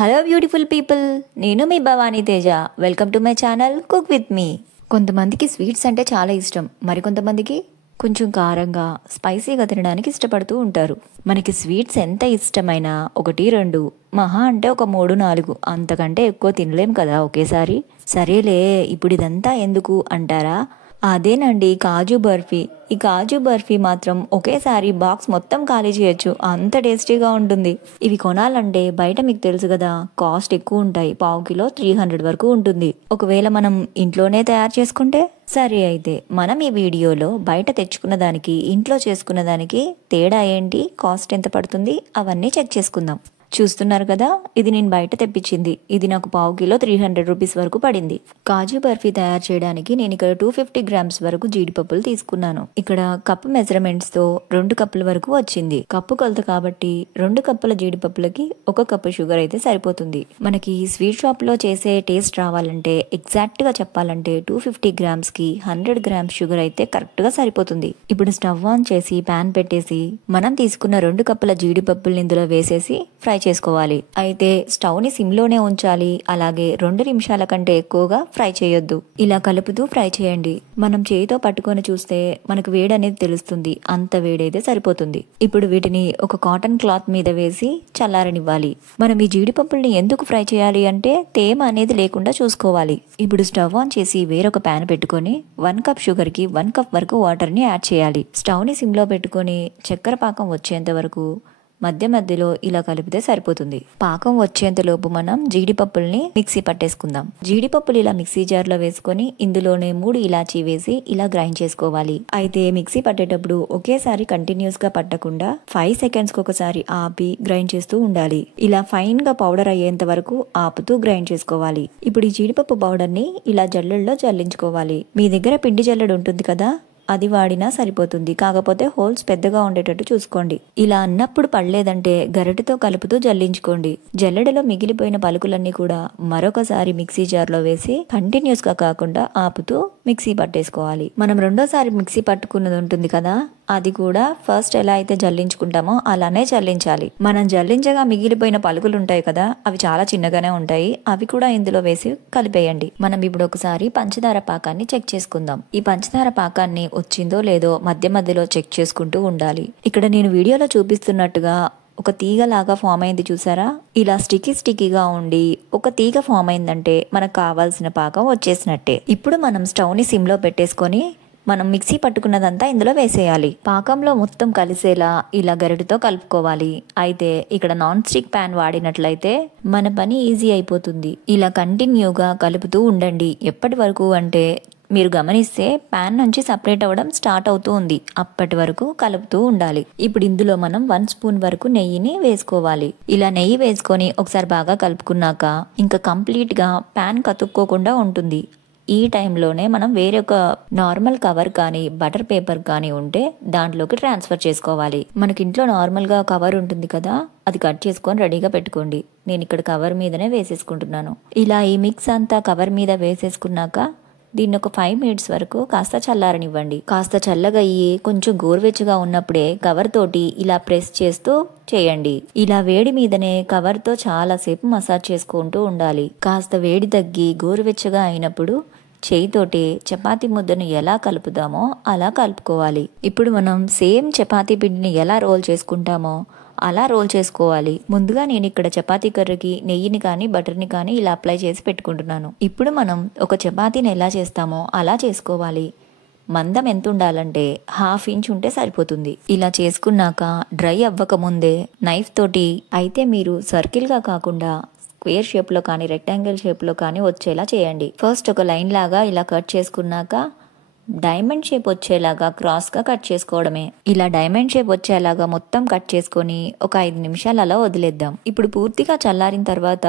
Hello beautiful people, నేను మీ Bhavani Teja. Welcome to my channel cook with me. కొంతమందికి sweets అంటే చాలా ఇష్టం, మరికొంతమందికి కొంచెం కారంగా స్పైసీగా తినడానికి ఇష్టపడుతూ ఉంటారు. మనకి స్వీట్స్ ఎంత ఇష్టమైనా ఒకటి రెండు, మహా అంటే ఒక 3-4, అంతకంటే ఎక్కువ తినలేం కదా ఒకేసారి. సరేలే, ఇప్పుడు ఇదంతా ఎందుకు అంటారా? అదేనండి కాజు బర్ఫీ. ఈ కాజు బర్ఫీ మాత్రం ఒకేసారి బాక్స్ మొత్తం ఖాళీ చేయొచ్చు, అంత టేస్టీగా ఉంటుంది. ఇవి కొనాలంటే బయట మీకు తెలుసు కదా, కాస్ట్ ఎక్కువ ఉంటాయి. పావు కిలో 300 వరకు ఉంటుంది. ఒకవేళ మనం ఇంట్లోనే తయారు చేసుకుంటే సరే. అయితే మనం ఈ వీడియోలో బయట తెచ్చుకున్న దానికి ఇంట్లో చేసుకున్న దానికి తేడా ఏంటి, కాస్ట్ ఎంత పడుతుంది, అవన్నీ చెక్ చేసుకుందాం. చూస్తున్నారు కదా, ఇది నేను బయట తెప్పించింది. ఇది నాకు పావు కిలో 300 రూపీస్ వరకు పడింది. కాజు బర్ఫీ తయారు చేయడానికి నేను ఇక్కడ 250 గ్రామ్స్ వరకు జీడిపప్పులు తీసుకున్నాను. ఇక్కడ కప్పు మెజర్మెంట్స్ తో 2 కప్పుల వరకు వచ్చింది. కప్పు కొలత కాబట్టి 2 కప్పుల జీడిపప్పులకి 1 కప్పు షుగర్ అయితే సరిపోతుంది. మనకి స్వీట్ షాప్ లో చేసే టేస్ట్ రావాలంటే ఎగ్జాక్ట్ గా చెప్పాలంటే 250 గ్రామ్స్ కి 100 గ్రామ్స్ షుగర్ అయితే కరెక్ట్ గా సరిపోతుంది. ఇప్పుడు స్టవ్ ఆన్ చేసి ప్యాన్ పెట్టేసి మనం తీసుకున్న 2 కప్పుల జీడిపప్పుల్ని ఇందులో వేసేసి ఫ్రై చేసుకోవాలి. అయితే స్టవ్ ని సిమ్ లోనే ఉంచాలి. అలాగే 2 నిమిషాల కంటే ఎక్కువగా ఫ్రై చేయొద్దు. ఇలా కలుపుతూ ఫ్రై చేయండి. మనం చేయితో పట్టుకొని చూస్తే మనకు వేడి అనేది తెలుస్తుంది. అంత వేడైతే సరిపోతుంది. ఇప్పుడు వీటిని ఒక కాటన్ క్లాత్ మీద వేసి చల్లారనివ్వాలి. మనం ఈ జీడిపప్పుల్ని ఎందుకు ఫ్రై చేయాలి అంటే తేమ అనేది లేకుండా చూసుకోవాలి. ఇప్పుడు స్టవ్ ఆన్ చేసి వేరొక ప్యాన్ పెట్టుకొని 1 కప్ షుగర్ కి 1 కప్ వరకు వాటర్ ని యాడ్ చేయాలి. స్టవ్ ని సిమ్ లో పెట్టుకొని చక్కెర పాకం వచ్చేంత వరకు మధ్య మధ్యలో ఇలా కలిపితే సరిపోతుంది. పాకం వచ్చేంతలోపు మనం జీడిపప్పుల్ని మిక్సీ పట్టేసుకుందాం. జీడిపప్పులు ఇలా మిక్సీ జార్ లో వేసుకొని ఇందులోనే 3 ఇలాచీ వేసి ఇలా గ్రైండ్ చేసుకోవాలి. అయితే మిక్సీ పట్టేటప్పుడు ఒకేసారి కంటిన్యూస్ గా పట్టకుండా 5 సెకండ్స్ కి ఒకసారి ఆపి గ్రైండ్ చేస్తూ ఉండాలి. ఇలా ఫైన్ గా పౌడర్ అయ్యేంత వరకు ఆపుతూ గ్రైండ్ చేసుకోవాలి. ఇప్పుడు ఈ జీడిపప్పు పౌడర్ ని ఇలా జల్లెడలో జల్లించుకోవాలి. మీ దగ్గర పిండి జల్లెడ ఉంటుంది కదా, అది వాడినా సరిపోతుంది. కాకపోతే హోల్స్ పెద్దగా ఉండేటట్టు చూసుకోండి. ఇలా అన్నప్పుడు పడలేదంటే గరిటెతో కలుపుతూ జల్లించుకోండి. జల్లెడలో మిగిలిపోయిన పలుకులన్నీ కూడా మరొకసారి మిక్సీ జార్ లో వేసి కంటిన్యూస్ గా కాకుండా ఆపుతూ మిక్సీ పట్టేసుకోవాలి. మనం రెండోసారి మిక్సీ పట్టుకున్నది ఉంటుంది కదా, అది కూడా ఫస్ట్ ఎలా అయితే జల్లించుకుంటామో అలానే జల్లించాలి. మనం జల్లించగా మిగిలిపోయిన పలుకులు ఉంటాయి కదా, అవి చాలా చిన్నగానే ఉంటాయి. అవి కూడా ఇందులో వేసి కలిపేయండి. మనం ఇప్పుడు ఒకసారి పంచదార పాకాన్ని చెక్ చేసుకుందాం. ఈ పంచదార పాకాన్ని వచ్చిందో లేదో మధ్య మధ్యలో చెక్ చేసుకుంటూ ఉండాలి. ఇక్కడ నేను వీడియోలో చూపిస్తున్నట్టుగా ఒక తీగ లాగా ఫామ్ అయింది చూసారా? ఇలా స్టికీగా ఉండి ఒక తీగ ఫామ్ అయిందంటే మనకు కావాల్సిన పాకం వచ్చేసినట్టే. ఇప్పుడు మనం స్టవ్ ని సిమ్ లో పెట్టేసుకొని మనం మిక్సీ పట్టుకున్నదంతా ఇందులో వేసేయాలి. పాకంలో మొత్తం కలిసేలా ఇలా గరిటెతో కలుపుకోవాలి. అయితే ఇక్కడ నాన్ స్టిక్ ప్యాన్ వాడినట్లయితే మన పని ఈజీ అయిపోతుంది. ఇలా కంటిన్యూగా కలుపుతూ ఉండండి. ఎప్పటి వరకు అంటే మీరు గమనిస్తే ప్యాన్ నుంచి సపరేట్ అవ్వడం స్టార్ట్ అవుతూ ఉంది. అప్పటి వరకు కలుపుతూ ఉండాలి. ఇప్పుడు ఇందులో మనం 1 స్పూన్ వరకు నెయ్యిని వేసుకోవాలి. ఇలా నెయ్యి వేసుకొని ఒకసారి బాగా కలుపుకున్నాక ఇంకా కంప్లీట్ గా ప్యాన్ కతుక్కోకుండా ఉంటుంది. ఈ టైంలోనే మనం వేరొక నార్మల్ కవర్ కానీ బటర్ పేపర్ కానీ ఉంటే దాంట్లోకి ట్రాన్స్ఫర్ చేసుకోవాలి. మనకి ఇంట్లో నార్మల్ గా కవర్ ఉంటుంది కదా, అది కట్ చేసుకొని రెడీగా పెట్టుకోండి. నేను ఇక్కడ కవర్ మీదనే వేసేసుకుంటున్నాను. ఇలా ఈ మిక్స్ అంతా కవర్ మీద వేసేసుకున్నాక దీన్ని ఒక 5 మినిట్స్ వరకు కాస్త చల్లారనివ్వండి. కాస్త చల్లగా అయ్యి కొంచెం గోరువెచ్చగా ఉన్నప్పుడే కవర్ తోటి ఇలా ప్రెస్ చేస్తూ చేయండి. ఇలా వేడి మీదనే కవర్ తో చాలా సేపు మసాజ్ చేసుకుంటూ ఉండాలి. కాస్త వేడి తగ్గి గోరువెచ్చగా అయినప్పుడు చేయితోటి చపాతీ ముద్దను ఎలా కలుపుదామో అలా కలుపుకోవాలి. ఇప్పుడు మనం సేమ్ చపాతీ పిండిని ఎలా రోల్ చేసుకుంటామో అలా రోల్ చేసుకోవాలి. ముందుగా నేను ఇక్కడ చపాతీ కర్రకి నెయ్యిని కానీ బటర్ని కానీ ఇలా అప్లై చేసి పెట్టుకుంటున్నాను. ఇప్పుడు మనం ఒక చపాతీని ఎలా చేస్తామో అలా చేసుకోవాలి. మందం ఎంత ఉండాలంటే 1/2 ఇంచ్ ఉంటే సరిపోతుంది. ఇలా చేసుకున్నాక డ్రై అవ్వక ముందే నైఫ్ తోటి, అయితే మీరు సర్కిల్ గా కాకుండా స్క్వేర్ షేప్ లో కానీ రెక్టాంగిల్ షేప్ లో కానీ వచ్చేలా చేయండి. ఫస్ట్ ఒక లైన్ లాగా ఇలా కట్ చేసుకున్నాక డైమండ్ షేప్ వచ్చేలాగా క్రాస్ గా కట్ చేసుకోవడమే. ఇలా డైమండ్ షేప్ వచ్చేలాగా మొత్తం కట్ చేసుకొని ఒక 5 నిమిషాలు అలా వదిలేద్దాం. ఇప్పుడు పూర్తిగా చల్లారిన తర్వాత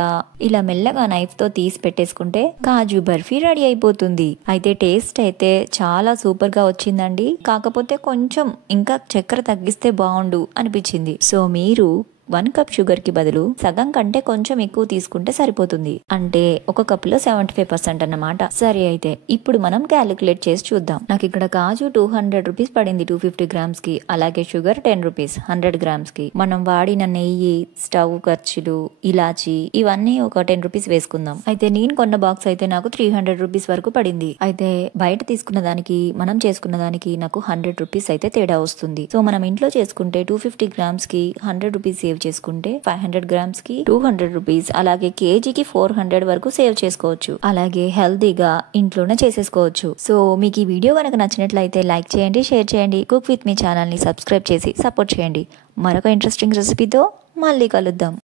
ఇలా మెల్లగా నైఫ్ తో తీసి పెట్టేసుకుంటే కాజు బర్ఫీ రెడీ అయిపోతుంది. అయితే టేస్ట్ అయితే చాలా సూపర్ గా వచ్చిందండి. కాకపోతే కొంచెం ఇంకా చక్కెర తగ్గిస్తే బాగుండు అనిపించింది. సో మీరు 1 కప్ షుగర్ కి బదులు సగం కంటే కొంచెం ఎక్కువ తీసుకుంటే సరిపోతుంది. అంటే ఒక కప్ లో 75% అన్నమాట. సరే అయితే ఇప్పుడు మనం క్యాలిక్యులేట్ చేసి చూద్దాం. నాకు ఇక్కడ కాజు 200 రూపీస్ పడింది 250 గ్రామ్స్ కి. అలాగే షుగర్ 10 రూపీస్ 100 గ్రామ్స్ కి. మనం వాడిన నెయ్యి, స్టవ్ ఖర్చులు, ఇలాచి ఇవన్నీ ఒక 10 రూపీస్ వేసుకుందాం. అయితే నేను కొన్న బాక్స్ అయితే నాకు 300 రూపీస్ వరకు పడింది. అయితే బయట తీసుకున్న దానికి మనం చేసుకున్న దానికి నాకు 100 రూపీస్ అయితే తేడా వస్తుంది. సో మనం ఇంట్లో చేసుకుంటే 250 గ్రామ్స్ కి 100 రూపీస్ సేవ్ చేసుకుంటే 500 గ్రామ్స్ కి 200 రూపీస్, అలాగే కేజీకి 400 వరకు సేవ్ చేసుకోవచ్చు. అలాగే హెల్తీగా ఇంట్లోనే చేసేసుకోవచ్చు. సో మీకు ఈ వీడియో కనుక నచ్చినట్లయితే లైక్ చేయండి, షేర్ చేయండి, కుక్ విత్ మీ ఛానల్ ని సబ్స్క్రైబ్ చేసి సపోర్ట్ చేయండి. మరొక ఇంట్రెస్టింగ్ రెసిపీతో మళ్ళీ కలుద్దాం.